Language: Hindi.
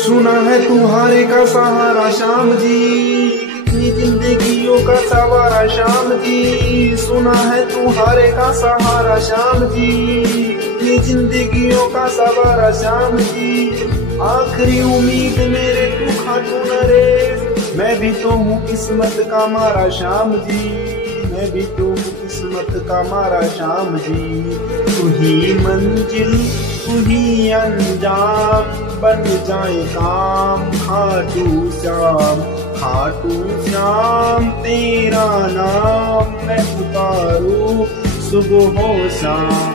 सुना है तुम्हारे का सहारा श्याम जी, कितनी जिंदगियों का सवारा श्याम जी। सुना है तुम्हारे का सहारा श्याम जी, कितनी जिंदगियों का सवारा श्याम जी। आखिरी उम्मीद मेरे तू खाटू नरेश, मैं भी तो हूँ किस्मत का मारा श्याम जी, मैं भी तो हूँ किस्मत का मारा श्याम जी। तू ही मंजिल तू ही अंजाम, बन जाए काम खाटू श्याम, खाटू श्याम तेरा नाम मैं पुकारूं सुबह हो शाम।